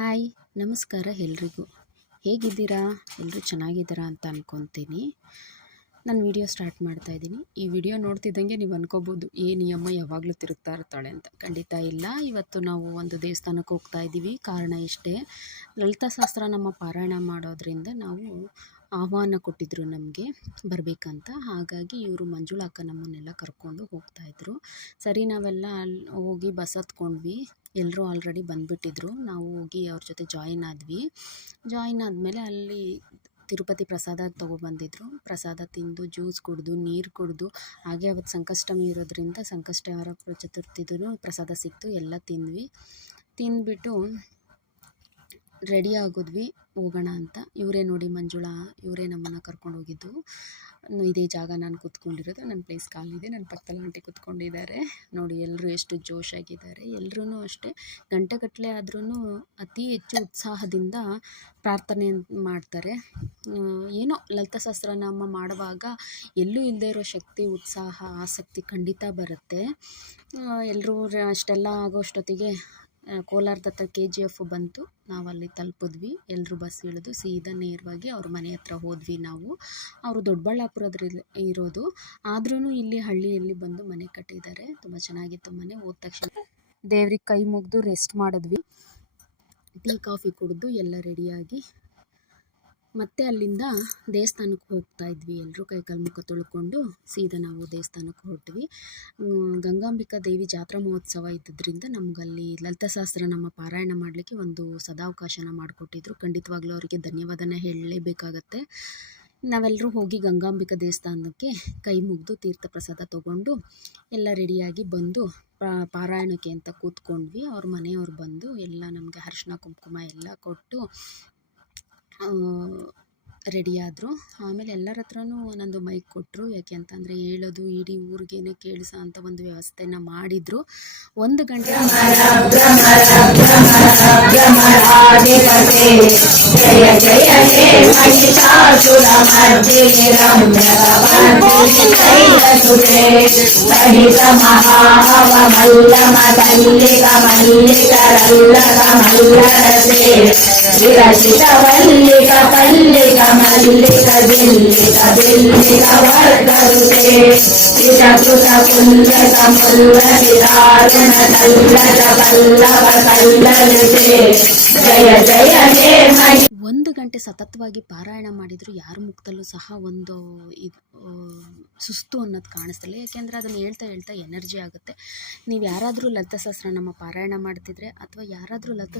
Hi ನಮಸ್ಕಾರ ಎಲ್ರಿಗೂ. ಹೇಗಿದ್ದೀರಾ? ಎಲ್ಲರೂ ಚೆನ್ನಾಗಿದ್ದೀರಾ ಅಂತ ಅಂದ್ಕೊತೀನಿ. ನಾನು ವಿಡಿಯೋ ಸ್ಟಾರ್ಟ್ ಮಾಡ್ತಾಯಿದ್ದೀನಿ. ಈ ವಿಡಿಯೋ ನೋಡ್ತಿದ್ದಂಗೆ ನೀವು ಅನ್ಕೋಬೋದು, ಏನು ಈ ಅಮ್ಮ ಯಾವಾಗಲೂ ತಿರುಗ್ತಾ ಇರ್ತಾಳೆ ಅಂತ. ಖಂಡಿತ ಇಲ್ಲ. ಇವತ್ತು ನಾವು ಒಂದು ದೇವಸ್ಥಾನಕ್ಕೆ ಹೋಗ್ತಾ ಇದ್ದೀವಿ. ಕಾರಣ ಇಷ್ಟೇ, ಲಲಿತಾಶಾಸ್ತ್ರ ನಮ್ಮ ಪಾರಾಯಣ ಮಾಡೋದ್ರಿಂದ ನಾವು ಆಹ್ವಾನ ಕೊಟ್ಟಿದ್ದರು ನಮಗೆ ಬರಬೇಕಂತ. ಹಾಗಾಗಿ ಇವರು ಮಂಜುಳಾ ಅಕ್ಕ ನಮ್ಮನ್ನೆಲ್ಲ ಕರ್ಕೊಂಡು ಹೋಗ್ತಾಯಿದ್ರು. ಸರಿ, ನಾವೆಲ್ಲ ಅಲ್ಲಿ ಹೋಗಿ ಬಸ್ ಹತ್ಕೊಂಡ್ವಿ. ಎಲ್ಲರೂ ಆಲ್ರೆಡಿ ಬಂದುಬಿಟ್ಟಿದ್ರು. ನಾವು ಹೋಗಿ ಅವ್ರ ಜೊತೆ ಜಾಯಿನ್ ಆದಮೇಲೆ ಅಲ್ಲಿ ತಿರುಪತಿ ಪ್ರಸಾದ ತೊಗೊಬಂದಿದ್ರು. ಪ್ರಸಾದ ತಿಂದು ಜ್ಯೂಸ್ ಕುಡಿದು ನೀರು ಕುಡಿದು, ಹಾಗೆ ಅವತ್ತು ಸಂಕಷ್ಟಮಿ ಇರೋದ್ರಿಂದ ಸಂಕಷ್ಟಹರ ಚತುರ್ಥಿದು ಪ್ರಸಾದ ಸಿಕ್ತು. ಎಲ್ಲ ತಿಂದ್ಬಿಟ್ಟು ರೆಡಿ ಆಗಿದ್ವಿ ಹೋಗೋಣ ಅಂತ. ಇವರೇ ನೋಡಿ ಮಂಜುಳಾ, ಇವರೇ ನಮ್ಮನ್ನು ಕರ್ಕೊಂಡು ಹೋಗಿದ್ದು. ಇದೇ ಜಾಗ ನಾನು ಕೂತ್ಕೊಂಡಿರೋದು. ನನ್ನ ಪ್ಲೇಸ್ ಖಾಲಿದೆ. ನನ್ನ ಪಕ್ಕದಲ್ಲಿ ಆಂಟಿ ಕೂತ್ಕೊಂಡಿದ್ದಾರೆ ನೋಡಿ. ಎಲ್ಲರೂ ಎಷ್ಟು ಜೋಶಾಗಿದ್ದಾರೆ. ಎಲ್ಲರೂ ಅಷ್ಟೇ, ಗಂಟೆಗಟ್ಟಲೆ ಆದ್ರೂ ಅತಿ ಹೆಚ್ಚು ಉತ್ಸಾಹದಿಂದ ಪ್ರಾರ್ಥನೆ ಮಾಡ್ತಾರೆ. ಏನೋ ಲಲಿತಾಸಹಸ್ರನಾಮ ಮಾಡುವಾಗ ಎಲ್ಲೂ ಇಲ್ಲದೆ ಇರೋ ಶಕ್ತಿ, ಉತ್ಸಾಹ, ಆಸಕ್ತಿ ಖಂಡಿತ ಬರುತ್ತೆ. ಎಲ್ಲರೂ ಅಷ್ಟೆಲ್ಲ ಆಗೋಷ್ಟೊತ್ತಿಗೆ ಕೋಲಾರದತ್ತ KGF ಬಂತು. ನಾವು ಅಲ್ಲಿ ತಲುಪಿದ್ವಿ. ಎಲ್ಲರೂ ಬಸ್ ಇಳಿದು ಸೀದಾ ನೇರವಾಗಿ ಅವ್ರ ಮನೆ ಹತ್ರ ಹೋದ್ವಿ ನಾವು. ಅವರು ದೊಡ್ಡಬಳ್ಳಾಪುರದಲ್ಲಿ ಇರೋದು, ಆದ್ರೂ ಇಲ್ಲಿ ಹಳ್ಳಿಯಲ್ಲಿ ಬಂದು ಮನೆ ಕಟ್ಟಿದ್ದಾರೆ. ತುಂಬ ಚೆನ್ನಾಗಿತ್ತು ಮನೆ. ಹೋದ ತಕ್ಷಣ ದೇವ್ರಿಗೆ ಕೈ ಮುಗಿದು ರೆಸ್ಟ್ ಮಾಡಿದ್ವಿ. ಟೀ ಕಾಫಿ ಕುಡಿದು ಎಲ್ಲ ರೆಡಿಯಾಗಿ ಮತ್ತೆ ಅಲ್ಲಿಂದ ದೇವಸ್ಥಾನಕ್ಕೆ ಹೋಗ್ತಾ ಇದ್ವಿ. ಎಲ್ಲರೂ ಕೈಕಾಲು ಮುಖ ತೊಳ್ಕೊಂಡು ಸೀದಾ ನಾವು ದೇವಸ್ಥಾನಕ್ಕೆ ಹೊರಟ್ವಿ. ಗಂಗಾಂಬಿಕಾ ದೇವಿ ಜಾತ್ರಾ ಮಹೋತ್ಸವ ಇದ್ದಿದ್ದರಿಂದ ನಮಗಲ್ಲಿ ಲಲಿತಾಶಾಸ್ತ್ರ ನಮ್ಮ ಪಾರಾಯಣ ಮಾಡಲಿಕ್ಕೆ ಒಂದು ಸದಾವಕಾಶನ ಮಾಡಿಕೊಟ್ಟಿದ್ರು. ಖಂಡಿತವಾಗ್ಲೂ ಅವರಿಗೆ ಧನ್ಯವಾದನ ಹೇಳಲೇಬೇಕಾಗತ್ತೆ. ನಾವೆಲ್ಲರೂ ಹೋಗಿ ಗಂಗಾಂಬಿಕಾ ದೇವಸ್ಥಾನಕ್ಕೆ ಕೈ ಮುಗಿದು ತೀರ್ಥ ಪ್ರಸಾದ ತೊಗೊಂಡು ಎಲ್ಲ ರೆಡಿಯಾಗಿ ಬಂದು ಪಾರಾಯಣಕ್ಕೆ ಅಂತ ಕೂತ್ಕೊಂಡ್ವಿ. ಅವ್ರ ಮನೆಯವ್ರು ಬಂದು ಎಲ್ಲ ನಮಗೆ ಅರಿಶಿನ ಕುಂಕುಮ ಎಲ್ಲ ಕೊಟ್ಟು ರೆಡಿಯಾದರು. ಆಮೇಲೆ ಎಲ್ಲರ ಹತ್ರನೂ ಒಂದೊಂದು ಮೈಕ್ ಕೊಟ್ಟರು. ಯಾಕೆ ಅಂತಂದರೆ ಹೇಳೋದು ಇಡೀ ಊರಿಗೇನೆ ಕೇಳಿಸೋ ಅಂಥ ಒಂದು ವ್ಯವಸ್ಥೆನ ಮಾಡಿದರು. 1 ಗಂಟೆ ಒಂದು ಗಂಟೆ ಸತತವಾಗಿ ಪಾರಾಯಣ ಮಾಡಿದ್ರು. ಯಾರ ಮುಖದಲ್ಲೂ ಸಹ ಒಂದು ಸುಸ್ತು ಅನ್ನೋದು ಕಾಣಿಸ್ತಿಲ್ಲ. ಯಾಕೆಂದರೆ ಅದನ್ನು ಹೇಳ್ತಾ ಎನರ್ಜಿ ಆಗುತ್ತೆ. ನೀವು ಯಾರಾದರೂ ಲಲಿತಾಶಾಸ್ತ್ರ ನಮ್ಮ ಪಾರಾಯಣ ಮಾಡ್ತಿದ್ರೆ ಅಥವಾ ಯಾರಾದರೂ